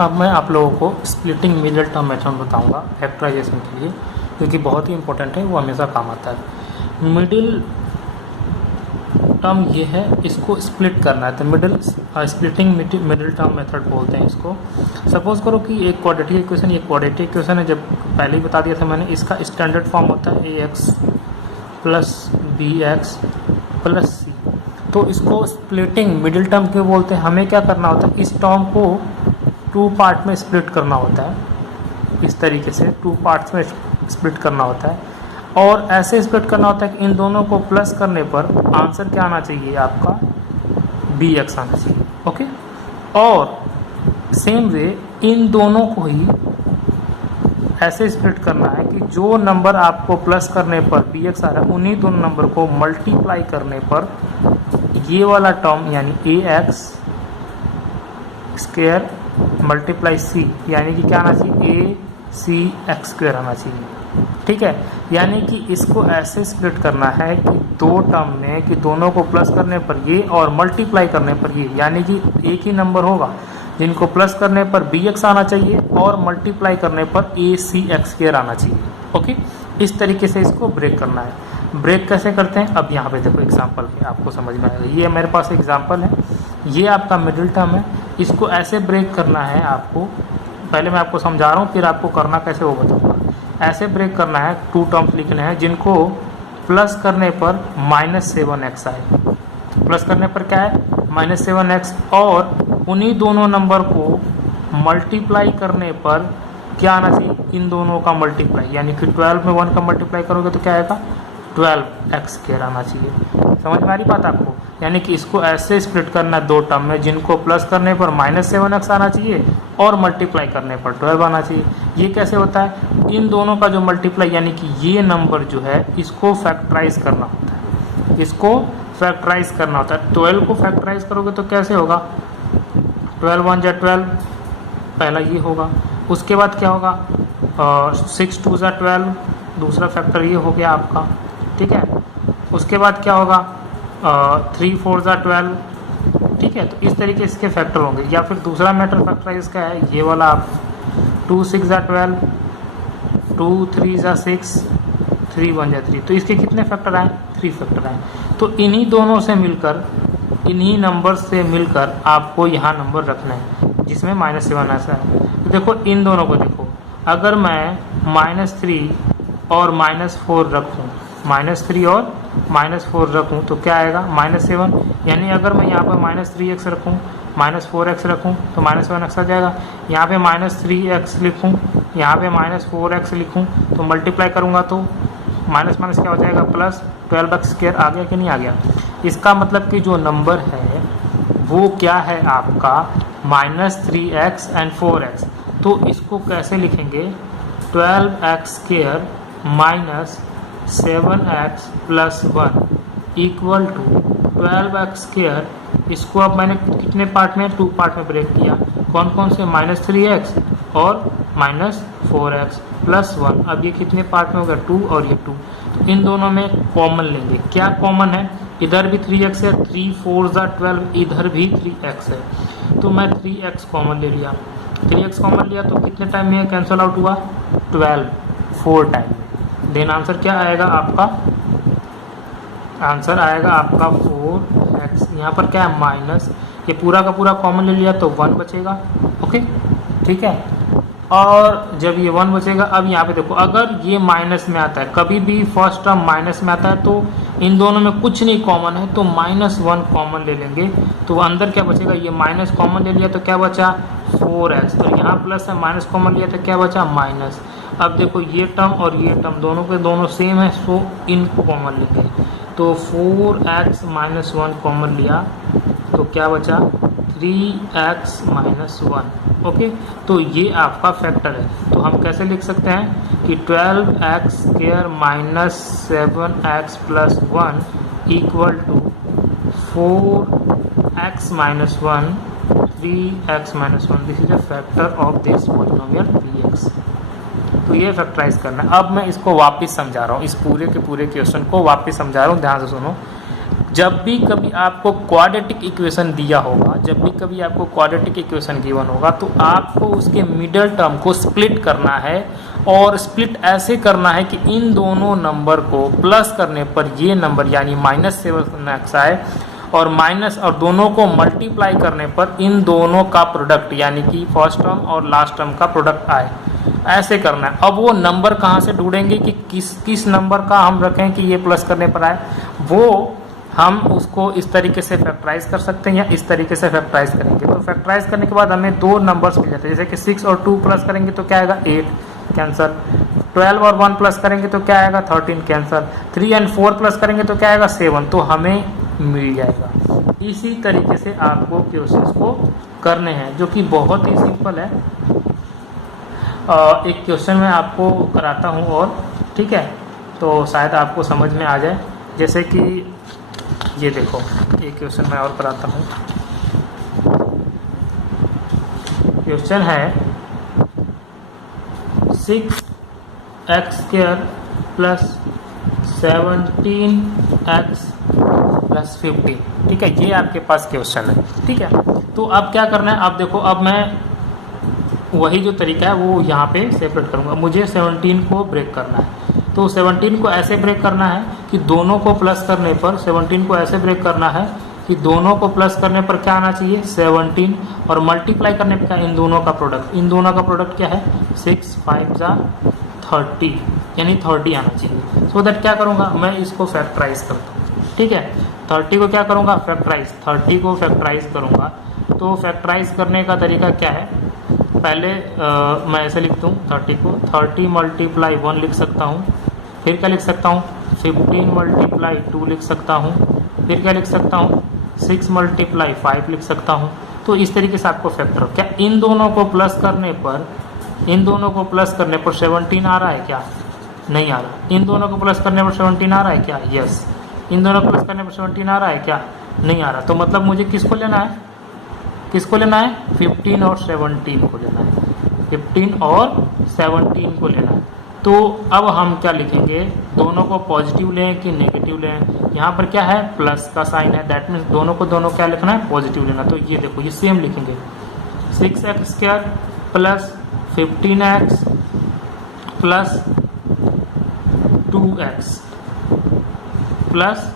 अब मैं आप लोगों को स्प्लिटिंग मिडिल टर्म मेथड बताऊंगा फैक्टराइजेशन के लिए, क्योंकि बहुत ही इंपॉर्टेंट है, वो हमेशा काम आता है। मिडिल टर्म ये है, इसको स्प्लिट करना है, तो स्प्लिटिंग मिडिल टर्म मेथड बोलते हैं इसको। सपोज करो कि एक क्वाड्रेटिक इक्वेशन, ये क्वाड्रेटिक इक्वेशन है, जब पहले ही बता दिया था मैंने, इसका स्टैंडर्ड फॉर्म होता है ax plus bx plus c। तो इसको स्प्लिटिंग मिडिल टर्म क्यों बोलते हैं? हमें क्या करना होता है, इस टर्म को 2 पार्ट में स्प्लिट करना होता है, इस तरीके से 2 पार्ट्स में स्प्लिट करना होता है, और ऐसे स्प्लिट करना होता है कि इन दोनों को प्लस करने पर आंसर क्या आना चाहिए आपका, bx आना चाहिए। ओके, और सेम वे इन दोनों को ही ऐसे स्प्लिट करना है कि जो नंबर आपको प्लस करने पर bx आ रहा है, उन्हीं दोनों नंबर को मल्टीप्लाई करने पर ये वाला टर्म यानी ax स्क्वायर मल्टीप्लाई c, यानी कि क्या आना चाहिए, a c x स्क्वायर आना चाहिए। ठीक है, यानी कि इसको ऐसे स्प्लिट करना है कि दो टर्म में, कि दोनों को प्लस करने पर ये और मल्टीप्लाई करने पर ये, यानी कि एक ही नंबर होगा जिनको प्लस करने पर bx आना चाहिए और मल्टीप्लाई करने पर a c x स्क्वायर आना चाहिए। ओके, इस तरीके से इसको ब्रेक करना है। ब्रेक कैसे करते हैं, अब यहाँ पे देखो एग्जांपल है, आपको समझ में आएगा। ये मेरे पास एग्जांपल है, ये आपका मिडिल टर्म है, इसको ऐसे ब्रेक करना है आपको। पहले मैं आपको समझा रहा हूँ, फिर आपको करना कैसे वो बताऊँगा। ऐसे ब्रेक करना है, 2 टर्म्स लिखने हैं जिनको प्लस करने पर -7x आए। प्लस करने पर क्या है, -7x, और उन्हीं दोनों नंबर को मल्टीप्लाई करने पर क्या आना चाहिए, इन दोनों का मल्टीप्लाई, यानी कि 12 में 1 का मल्टीप्लाई करोगे तो क्या आएगा, 12x स्क्वायर आना चाहिए। समझ में आ रही बात आपको? यानी कि इसको ऐसे स्प्लिट करना है 2 टर्म में जिनको प्लस करने पर -7x आना चाहिए और मल्टीप्लाई करने पर 12 आना चाहिए। ये कैसे होता है, इन दोनों का जो मल्टीप्लाई, यानी कि ये नंबर जो है इसको फैक्टराइज करना होता है, इसको फैक्टराइज करना होता है। 12 को फैक्टराइज करोगे तो कैसे होगा, 12 1 जा 12, पहला ये होगा। उसके बाद क्या होगा, 6 2 जा 12, दूसरा फैक्टर ये हो गया आपका। ठीक है, उसके बाद क्या होगा, 3 4 जा 12। ठीक है, तो इस तरीके इसके फैक्टर होंगे। या फिर दूसरा मेथड फैक्टराइज का है, ये वाला आप 2 6 जा 12, 2 3 जा 6, 3 1 जा 3। तो इसके कितने फैक्टर आए, 3 फैक्टर आए। तो इन्हीं दोनों से मिलकर, इन्हीं नंबर से मिलकर आपको यहाँ नंबर रखना है जिसमें -7 ऐसा है। तो देखो इन दोनों को देखो, अगर मैं -3 और -4 रखूँ, -3 और -4 रखूँ तो क्या आएगा, -7। यानी अगर मैं यहाँ पर -3x रखूँ, -4x रखूँ तो -7x आ जाएगा। यहाँ पे -3x लिखूँ, यहाँ पे -4x लिखूँ, तो मल्टीप्लाई करूँगा तो माइनस माइनस क्या हो जाएगा, प्लस 12x स्क्वायर आ गया कि नहीं आ गया। इसका मतलब कि जो नंबर है वो क्या है आपका, -3x एंड 4x। तो इसको कैसे लिखेंगे, 12x square -7x plus 1 equal to 12x square. इसको अब मैंने कितने पार्ट में, 2 पार्ट में ब्रेक किया। कौन कौन से, -3x और -4x प्लस 1। अब ये कितने पार्ट में होगा, 2 और ये 2। तो इन दोनों में कॉमन लेंगे, क्या कॉमन है, इधर भी 3x है, 3 4 जा 12, इधर भी 3x है। तो मैं 3x कॉमन ले लिया, 3x कॉमन लिया तो कितने टाइम में कैंसिल आउट हुआ, 12, 4 टाइम में। देन आंसर क्या आएगा आपका, आंसर आएगा आपका 4x। यहाँ पर क्या है, माइनस, ये पूरा का पूरा कॉमन ले लिया तो 1 बचेगा। ओके, ठीक है, और जब ये 1 बचेगा, अब यहाँ पे देखो, अगर ये माइनस में आता है, कभी भी फर्स्ट टर्म माइनस में आता है तो इन दोनों में कुछ नहीं कॉमन है, तो -1 कॉमन ले लेंगे। तो अंदर क्या बचेगा, ये माइनस कॉमन ले लिया तो क्या बचा, 4x, और यहाँ प्लस है, माइनस कॉमन लिया तो क्या बचा, माइनस। अब देखो ये टर्म और ये टर्म दोनों के दोनों सेम है, सो इनको कॉमन लेंगे। तो 4x - 1 कॉमन लिया तो क्या बचा, 3x - 1। ओके, तो ये आपका फैक्टर है। तो हम कैसे लिख सकते हैं कि 12x square -7x plus 1 equal to 4x - 1 3x - 1। This is a factor of this polynomial px। तो ये फैक्टराइज करना है। अब मैं इसको वापस समझा रहा हूँ, इस पूरे के पूरे क्वेश्चन को वापस समझा रहा हूँ, ध्यान से सुनो। जब भी कभी आपको क्वाड्रेटिक इक्वेशन दिया होगा, जब भी कभी आपको क्वाड्रेटिक इक्वेशन गिवन होगा, तो आपको उसके मिडल टर्म को स्प्लिट करना है, और स्प्लिट ऐसे करना है कि इन दोनों नंबर को प्लस करने पर ये नंबर यानी -7x आए, और माइनस और दोनों को मल्टीप्लाई करने पर इन दोनों का प्रोडक्ट यानी कि फर्स्ट टर्म और लास्ट टर्म का प्रोडक्ट आए। ऐसे करना है। अब वो नंबर कहाँ से ढूंढेंगे कि किस नंबर का हम रखें कि ये प्लस करने पर आए, वो हम उसको इस तरीके से फैक्टराइज कर सकते हैं या इस तरीके से फैक्टराइज करेंगे। तो फैक्टराइज करने के बाद हमें दो नंबर्स मिल जाते हैं, जैसे कि 6 और 2 प्लस करेंगे तो क्या आएगा 8 कैंसर, 12 और 1 प्लस करेंगे तो क्या आएगा 13 कैंसर, 3 एंड 4 प्लस करेंगे तो क्या आएगा 7, तो हमें मिल जाएगा। इसी तरीके से आपको क्वेश्चंस को करने हैं, जो कि बहुत ही सिंपल है। एक क्वेश्चन मैं आपको कराता हूँ और, ठीक है, तो शायद आपको समझ में आ जाए। जैसे कि ये देखो, एक क्वेश्चन मैं और कराता हूँ। क्वेश्चन है 6x² प्लस 17x प्लस 15, ठीक है, ये आपके पास क्वेश्चन है। ठीक है, तो अब क्या करना है, आप देखो, अब मैं वही जो तरीका है वो यहाँ पे सेपरेट करूँगा। मुझे 17 को ब्रेक करना है, तो 17 को ऐसे ब्रेक करना है कि दोनों को प्लस करने पर, 17 को ऐसे ब्रेक करना है कि दोनों को प्लस करने पर क्या आना चाहिए 17, और मल्टीप्लाई करने पर क्या, इन दोनों का प्रोडक्ट। इन दोनों का प्रोडक्ट क्या है 6 5 जा 30, यानी 30 आना चाहिए। सो दैट क्या करूँगा मैं, इसको फैक्टराइज करता हूँ। ठीक है, 30 को क्या करूँगा फैक्टराइज, 30 को फैक्टराइज करूँगा। तो फैक्टराइज करने का तरीका क्या है, पहले मैं ऐसे लिखता हूँ 30 को, 30 मल्टीप्लाई 1 लिख सकता हूँ, फिर क्या लिख सकता हूँ 15 मल्टीप्लाई 2 लिख सकता हूँ, फिर क्या लिख सकता हूँ 6 मल्टीप्लाई 5 लिख सकता हूँ। तो इस तरीके से आपको फैक्टर, क्या इन दोनों को प्लस करने पर, इन दोनों को प्लस करने पर 17 आ रहा है क्या, नहीं आ रहा। इन दोनों को प्लस करने पर 17 आ रहा है क्या, यस। इन दोनों को प्लस करने पर 17 आ रहा है क्या, नहीं आ रहा। तो मतलब मुझे किसको लेना है, किसको लेना है 15 और 17 को लेना है, 15 और 17 को लेना है। तो अब हम क्या लिखेंगे, दोनों को पॉजिटिव लें कि नेगेटिव लें। यहाँ पर क्या है प्लस का साइन है, दैट मीन्स दोनों को दोनों क्या लिखना है पॉजिटिव लेना। तो ये देखो, ये सेम लिखेंगे 6x² plus 15x plus 2x plus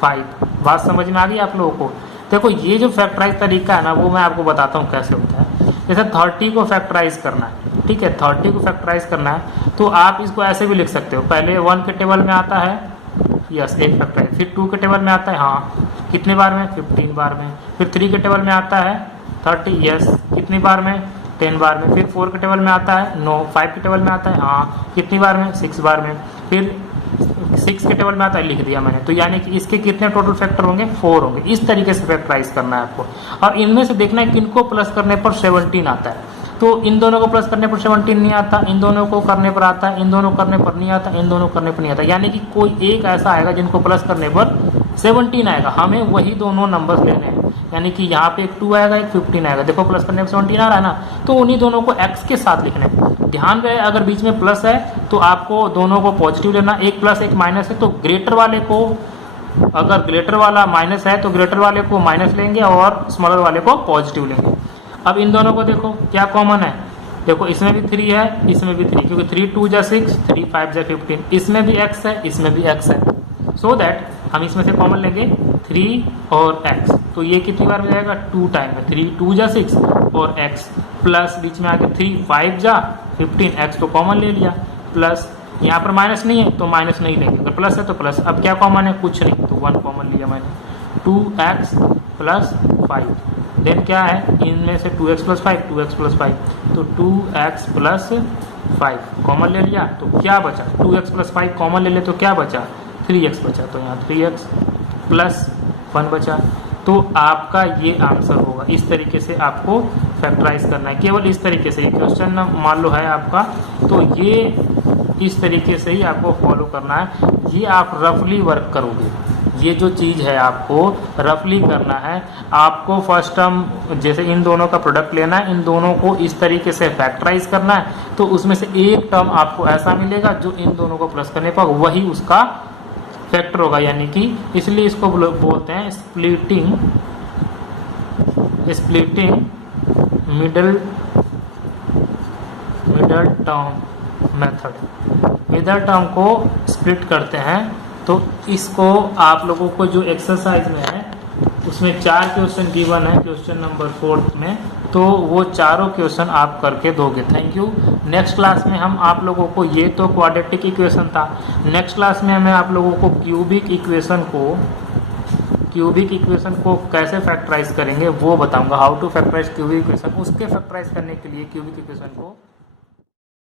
5। बात समझ में आ गई आप लोगों को। देखो, ये जो फैक्टराइज तरीका है ना, वो मैं आपको बताता हूँ कैसे होता है। जैसे 30 को फैक्टराइज करना है, ठीक है, 30 को फैक्टराइज करना है, तो आप इसको ऐसे भी लिख सकते हो। पहले 1 के टेबल में आता है, यस, एक फैक्टराइज, फिर 2 के टेबल में आता है, हाँ, कितने बार में 15 बार में, फिर 3 के टेबल में आता है 30, यस, कितनी बार में 10 बार में, फिर 4 के टेबल में आता है 9, 5 के टेबल में आता है, हाँ, कितनी बार में 6 बार में, फिर 6 के टेबल में आता है, लिख दिया मैंने। तो यानी कि इसके कितने टोटल फैक्टर होंगे 4 होंगे। इस तरीके से फैक्टराइज करना है आपको, और इनमें से देखना है किनको प्लस करने पर 17 आता है। तो इन दोनों को प्लस करने पर 17 नहीं आता, इन दोनों को करने पर आता है, इन दोनों करने पर नहीं आता, इन दोनों करने पर नहीं आता। यानी कि कोई एक ऐसा आएगा जिनको प्लस करने पर 17 आएगा, हमें वही दोनों नंबर्स लेने हैं। यानी कि यहाँ पे एक 2 आएगा, एक 15 आएगा। देखो, प्लस करने पर 17 आ रहा है ना, तो उन्हीं दोनों को x के साथ लिखना है। ध्यान रहे, अगर बीच में प्लस है तो आपको दोनों को पॉजिटिव लेना, एक प्लस एक माइनस है तो ग्रेटर वाले को, अगर ग्रेटर वाला माइनस है तो ग्रेटर वाले को माइनस लेंगे और स्मॉलर वाले को पॉजिटिव लेंगे। अब इन दोनों को देखो क्या कॉमन है, देखो इसमें भी 3 है, इसमें भी 3, क्योंकि 3 2 जा 6, 3 5 जा 15, इसमें भी x है, इसमें भी x है। सो दैट हम इसमें से कॉमन लेंगे 3 और x, तो ये कितनी बार में जाएगा 2 टाइम में, 3 2 जा 6 और x, प्लस बीच में आके 3 5 जा 15, x तो कॉमन ले लिया, प्लस यहाँ पर माइनस नहीं है तो माइनस नहीं लेंगे, अगर प्लस है तो प्लस। अब क्या कॉमन है, कुछ नहीं, तो 1 कॉमन लिया मैंने, 2x प्लस 5। देन क्या है, इनमें से 2x प्लस 5, 2x प्लस 5, तो 2x प्लस 5 कॉमन ले लिया, तो क्या बचा 2x प्लस 5 कॉमन ले ले तो क्या बचा 3x बचा, तो यहाँ 3x प्लस 1 बचा। तो आपका ये आंसर होगा। इस तरीके से आपको फैक्टराइज करना है, केवल इस तरीके से। ये क्वेश्चन मान लो है आपका, तो ये इस तरीके से ही आपको फॉलो करना है। ये आप रफली वर्क करोगे, ये जो चीज़ है आपको रफली करना है। आपको फर्स्ट टर्म जैसे इन दोनों का प्रोडक्ट लेना है, इन दोनों को इस तरीके से फैक्टराइज करना है, तो उसमें से एक टर्म आपको ऐसा मिलेगा जो इन दोनों को प्लस करने पर वही उसका फैक्टर होगा, यानी कि इसलिए इसको बोलते हैं splitting middle term method. Middle term को स्प्लिट करते हैं। तो इसको आप लोगों को जो एक्सरसाइज में है उसमें 4 क्वेश्चन गिवन है, क्वेश्चन नंबर 4 में, तो वो चारों क्वेश्चन आप करके दोगे। Thank you. नेक्स्ट क्लास में हम आप लोगों को, ये तो क्वाड्रेटिक इक्वेशन था, नेक्स्ट क्लास में मैं आप लोगों को क्यूबिक इक्वेशन को कैसे फैक्टराइज करेंगे वो बताऊंगा। How to factorise cubic equation. उसके फैक्टराइज करने के लिए क्यूबिक इक्वेशन को